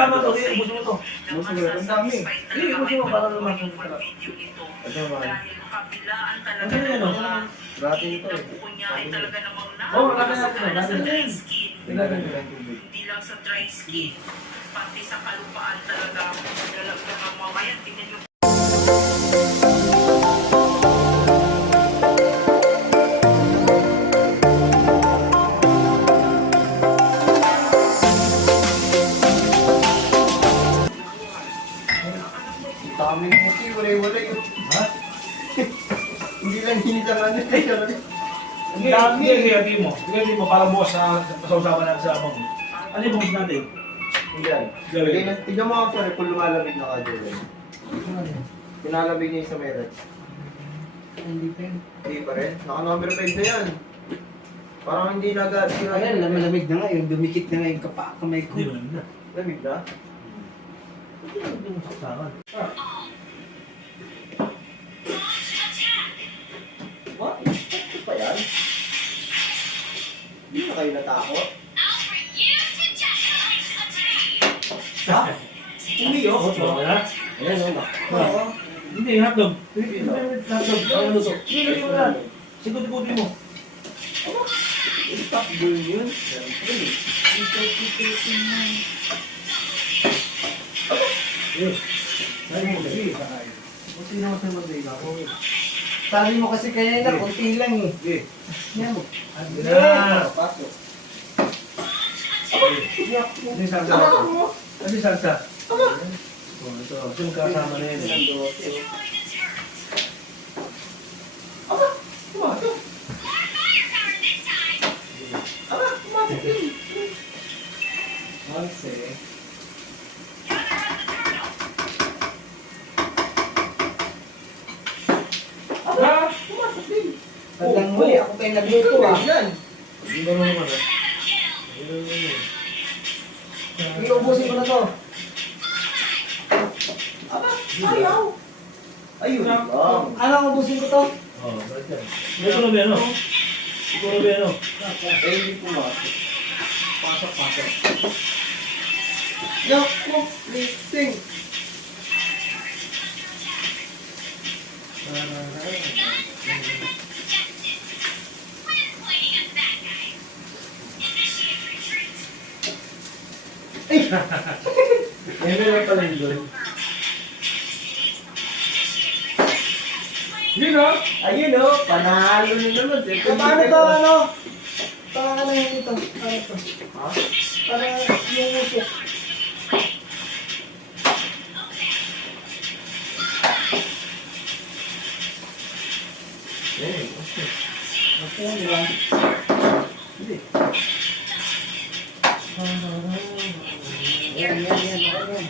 tama to. Ubusin mo to. Ubusin mo. Ang dami. Ubusin mo para naman. Ito naman. Ano yan o? Grabe ito eh. Oo, marami natin. Marami natin. Tingnan nyo lang tubig. Hindi lang sa dry skin, pati sa kalupaan talaga. Lalagyan ng mga yan. Tingnan nyo. Dami ng muti, walay-walay. Ha? Hindi lang hinitangan nila. Ang dami. Higay mo. Higay mo para bukas sa usapan natin sa abang. Ano yung bukas natin? Yan. Tignan mo ako sorry kung lumalamig na ka, Joel. Pinalamig niya yung sa meron. Hindi pa yun. Hindi pa rin. Naka-number 5 na yan. Parang hindi nag-sira. Ayan, lamig na nga yung dumikit na nga yung kamay ko. Hindi naman na. Lamig na? Hindi mo saksakan. What? Ito pa yan? Hindi na kayo natakot? Ha? Umiyo? Oo, wala. Ayan, wala. Oo. Hindi, hotdog. Hotdog. Ano to? Hindi mo na. Sikot-ikutin mo. Stop doing yun. Sabi mo kasi. Buti naman sa mag-day ako. Sabi mo kasi kaya na, konti lang eh. Sige. Yan mo. Ano na? Pasok. Ano yung salsa? Ano yung salsa? Oh, ito. Ito yung kasama na yun. Hanggang muli, ako pa yung nagluto ah. Hindi ba naman ah? Iubusin ko na to. Ayaw! Ayun lang. Ano ang ubusin ko to? Oo, bakit yan? Ito na ba yan, no? Ito na ba yan, no? Eh, hindi pumasok. Pasok. Naku, listing. May meron pala yun doon. Yun, no? Ayun o, panalo na naman. Paano to ano? Para ka lang dito. Para to. Ha? Para yung usok. Eh, okay. Okay lang, di ba? Hindi. Yan. Okay.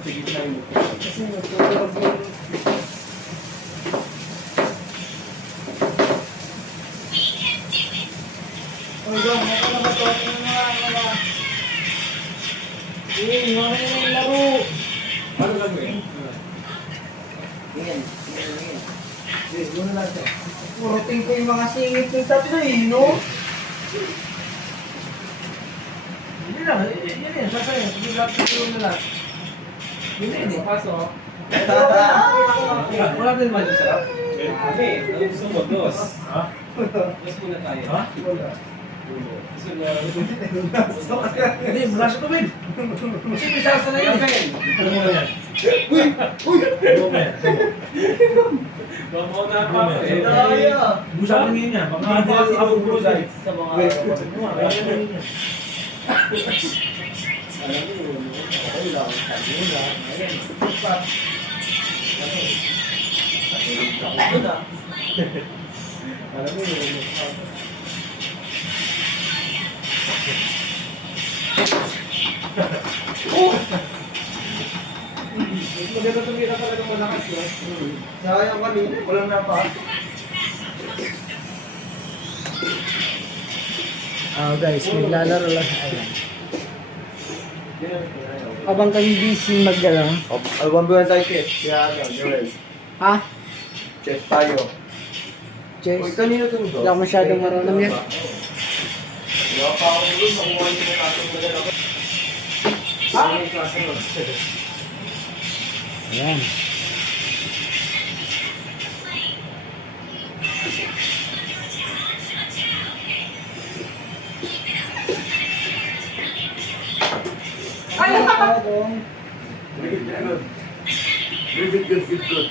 Sige tayo. Kasi natulog yung... Hanggang, ako na ba ito? Ano mga... Mga yung laro. Ano lang ba yun? Yan. Hindi, muna lang siya. Purutin ko yung mga singit ng tatlo eh, no? Hindi lang, yan yan, sasaya. Hindi lang, hindi na lang. Yun na yun, pasok. Wala din man yung sarap. Kami, ang gusto mo, dos. Ha? Dos muna tayo. Ha? Gusto na, Hindi, mula sa tubig. Kasi may sasa na yun. Ano mo yan? Uy! Ano mo yan? baka na pa ako eh. Daya! Busa ka ngayon yan. Baka ako bulay. Sa mga... Alam mo yun, okay lang. Sabi mo na, ayan. Pat. Natulog ka ko na. Alam mo yun, Oh! Maganda tumira talaga malakas yun. sayang kanina, walang napasok. Guys, maglalaro lang. Ayan. Habang kami busy mag-ano. Albambuhan tayo, chess. Kaya ano, Joel. Ha? Chess tayo. Chess? Uy, kanina itong dos. Wala ako masyadong marunong yan. Wala pa ako doon, nakuha niyo na natin maganda. ang kasunod. Ayan. Ay, dong. Good.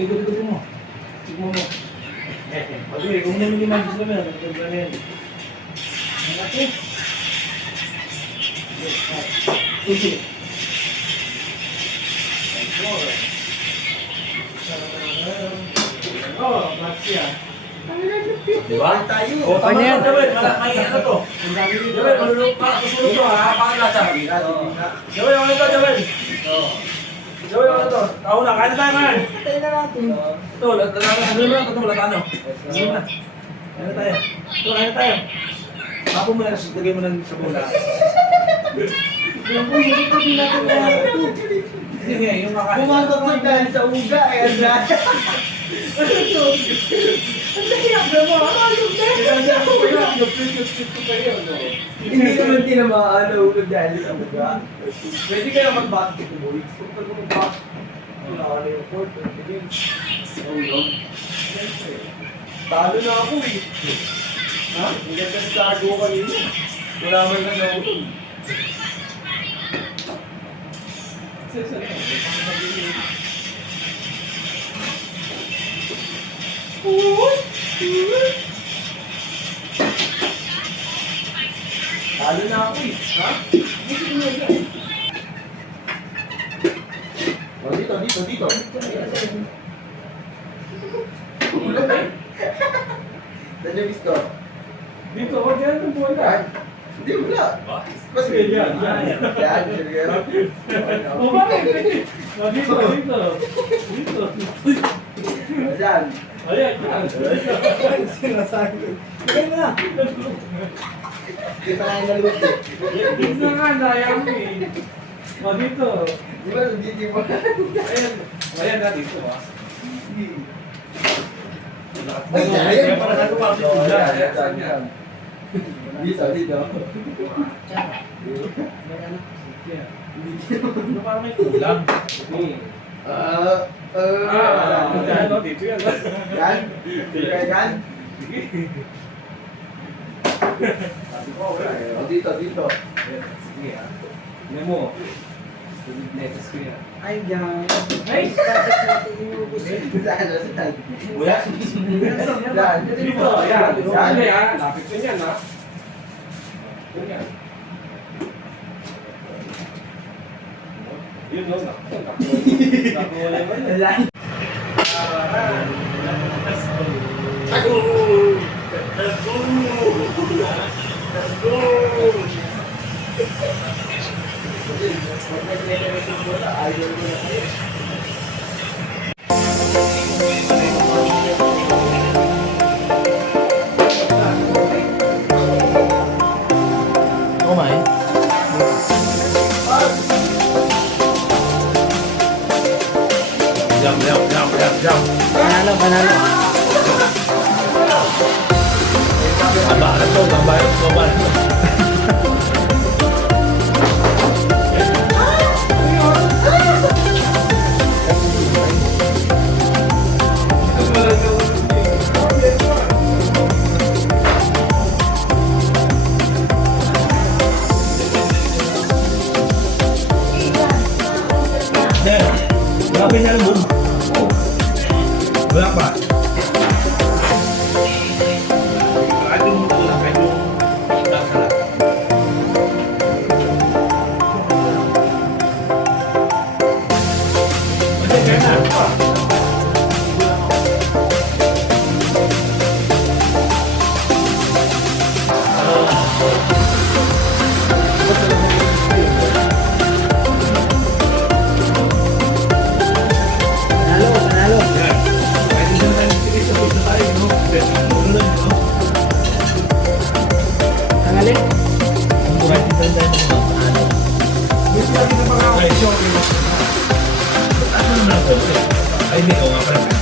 Ikot-ikotin mo. Tignan mo. Okay, kung namin gusto mo yan, nagkagwa na yan. Malaki. Tusi. Oh, match yan. Diba? Tayo. O, tama yan. Jawel, may ano to. Jawel, malulog pa. Susunod to ha. Pakalasa. Jawel, ano to, Jawel? Jawel, ano to? Tao na, kaya na tayo man. Patay na natin. Ito, ano mo lang, ito mo lang, ano? Ano mo na? Kaya na tayo. Ito, kaya na tayo. Tapo mo na, lagay mo na sa bola. Yung po, hindi ko din natin na ito. Hindi nga, yung kakain. Bumagabag dahil sa uga. Eh, ang lahat. Hindi naman tinamaan na ulo dahil sa uga. Pwede kaya mag-basketball. Gusto ko mag-basketball. Wala ka na yung court. Ulo. Talo na ako eh. Ha? Ang ganda sa sago kanina. Wala man na naulog. Talo na ako eh. Ha? Oh, dito. Ulo eh. Saan yung gusto? Dito, huwag yan ang bola. Yan. Hindi, wala. Mas Yan. Yan, yan. Oh, bakit? Oh, dito. Yan. Ayan, yan. Sinasabi ko. Patay mo na. Kita na yung naluot eh. Dito nga, dayang eh. Oh, dito. Di ba, hindi mo. Ayan na dito ah. Ay, Kaya yan. para nagawa dito. Yan. Dito. Ano parang may kulang? Dito yan. Yan. Yan. Oh, dito. Sige ah. Tignan mo. Netas ko yan. Ay, yan. Ay! Bakit natin inubos eh? Saan? Wala. Yan. Dito. Ayan. Dali ah. Lapit ko yan ah. Yan. Yun no. Nakuha naman. Yan. Oh my. Jump. Panalo. Baba. Grabe na lang, boom. Wala pa. Kahit yung kulang, kahit yung dasala. Hindi, kaya na. Panalo. Tangali. Ay, hindi ko nga pala.